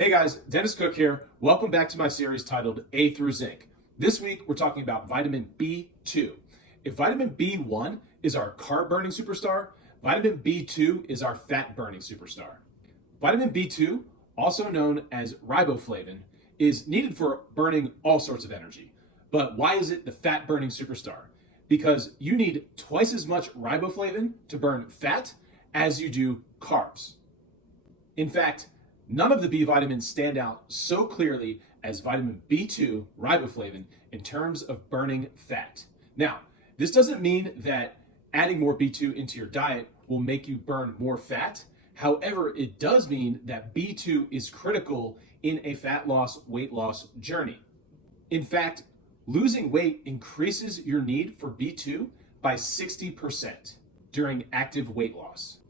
Hey guys, Dennis Cook here. Welcome back to my series titled A through Zinc. This week we're talking about vitamin B2. If vitamin B1 is our carb burning superstar, vitamin B2 is our fat burning superstar. Vitamin B2, also known as riboflavin, is needed for burning all sorts of energy. But why is it the fat burning superstar? Because you need twice as much riboflavin to burn fat as you do carbs. In fact, none of the B vitamins stand out so clearly as vitamin B2 riboflavin in terms of burning fat. Now, this doesn't mean that adding more B2 into your diet will make you burn more fat. However, it does mean that B2 is critical in a fat loss, weight loss journey. In fact, losing weight increases your need for B2 by 60% during active weight loss.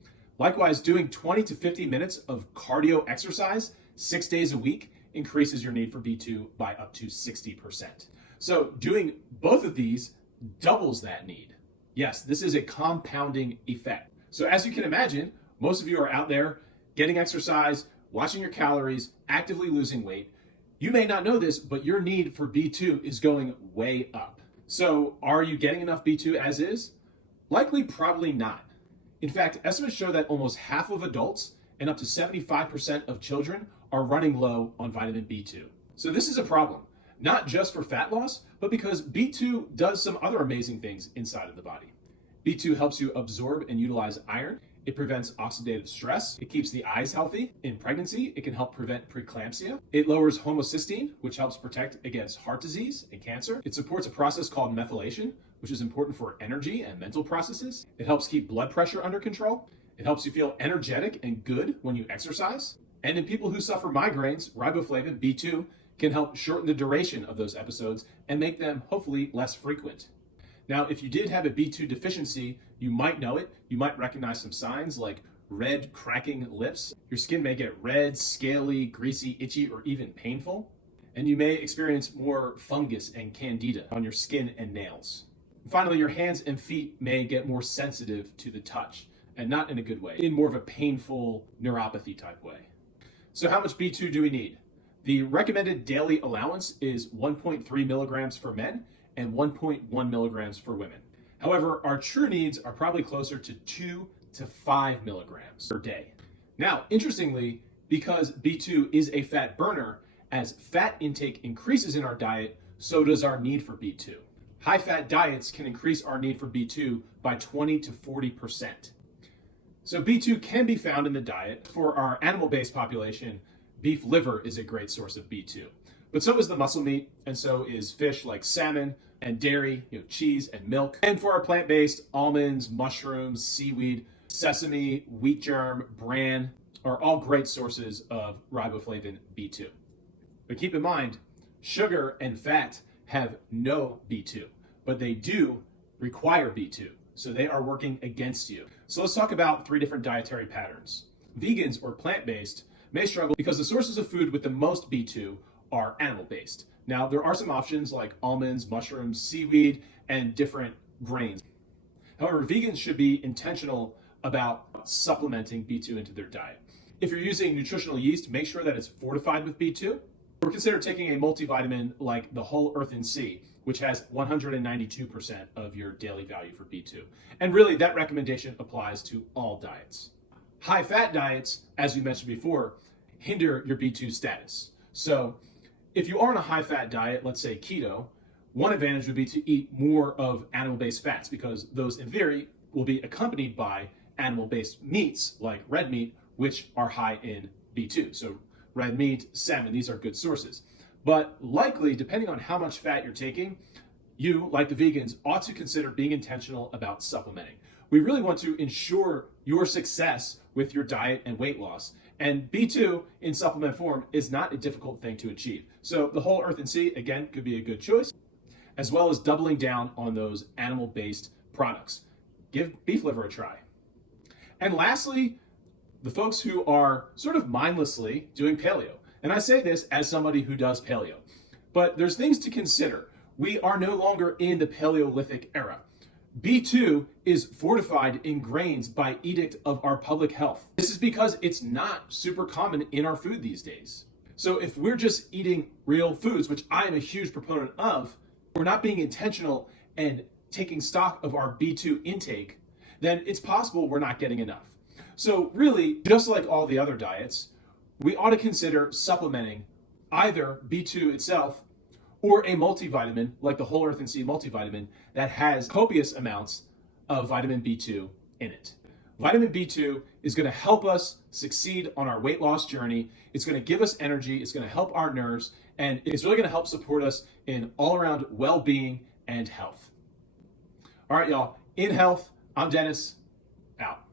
Likewise, doing 20 to 50 minutes of cardio exercise 6 days a week increases your need for B2 by up to 60%. So doing both of these doubles that need. Yes, this is a compounding effect. So as you can imagine, most of you are out there getting exercise, watching your calories, actively losing weight. You may not know this, but your need for B2 is going way up. So are you getting enough B2 as is? Likely, probably not. In fact, estimates show that almost half of adults and up to 75% of children are running low on vitamin B2. So this is a problem, not just for fat loss, but because B2 does some other amazing things inside of the body. B2 helps you absorb and utilize iron. It prevents oxidative stress. It keeps the eyes healthy. In pregnancy, it can help prevent preeclampsia. It lowers homocysteine, which helps protect against heart disease and cancer. It supports a process called methylation, which is important for energy and mental processes. It helps keep blood pressure under control. It helps you feel energetic and good when you exercise. And in people who suffer migraines, riboflavin, B2, can help shorten the duration of those episodes and make them hopefully less frequent. Now, if you did have a B2 deficiency, you might know it. You might recognize some signs like red, cracking lips. Your skin may get red, scaly, greasy, itchy, or even painful. And you may experience more fungus and candida on your skin and nails. Finally, your hands and feet may get more sensitive to the touch, and not in a good way, in more of a painful neuropathy type way. So how much B2 do we need? The recommended daily allowance is 1.3 milligrams for men and 1.1 milligrams for women. However, our true needs are probably closer to 2 to 5 milligrams per day. Now, interestingly, because B2 is a fat burner, as fat intake increases in our diet, so does our need for B2. High-fat diets can increase our need for B2 by 20 to 40%. So B2 can be found in the diet. For our animal-based population, beef liver is a great source of B2. But so is the muscle meat, and so is fish like salmon and dairy, cheese and milk. And for our plant-based, almonds, mushrooms, seaweed, sesame, wheat germ, bran are all great sources of riboflavin B2. But keep in mind, sugar and fat have no B2, but they do require B2. So they are working against you. So let's talk about 3 different dietary patterns. Vegans or plant-based may struggle because the sources of food with the most B2 are animal-based. Now, there are some options like almonds, mushrooms, seaweed, and different grains. However, vegans should be intentional about supplementing B2 into their diet. If you're using nutritional yeast, make sure that it's fortified with B2. Or consider taking a multivitamin like the Whole Earth and Sea, which has 192% of your daily value for B2. And really, that recommendation applies to all diets. High-fat diets, as we mentioned before, hinder your B2 status. So if you are on a high-fat diet, let's say keto, one advantage would be to eat more of animal-based fats because those, in theory, will be accompanied by animal-based meats like red meat, which are high in B2. So red meat, salmon, these are good sources. But likely, depending on how much fat you're taking, you, like the vegans, ought to consider being intentional about supplementing. We really want to ensure your success with your diet and weight loss. And B2 in supplement form is not a difficult thing to achieve. So the Whole Earth and Sea, again, could be a good choice, as well as doubling down on those animal-based products. Give beef liver a try. And lastly, the folks who are sort of mindlessly doing paleo. And I say this as somebody who does paleo. But there's things to consider. We are no longer in the Paleolithic era. B2 is fortified in grains by edict of our public health. This is because it's not super common in our food these days. So if we're just eating real foods, which I am a huge proponent of, we're not being intentional and taking stock of our B2 intake, then it's possible we're not getting enough. So really, just like all the other diets, we ought to consider supplementing either B2 itself or a multivitamin like the Whole Earth and Sea multivitamin that has copious amounts of vitamin B2 in it. Vitamin B2 is going to help us succeed on our weight loss journey. It's going to give us energy. It's going to help our nerves. And it's really going to help support us in all around well-being and health. All right, y'all. In health, I'm Dennis. Out.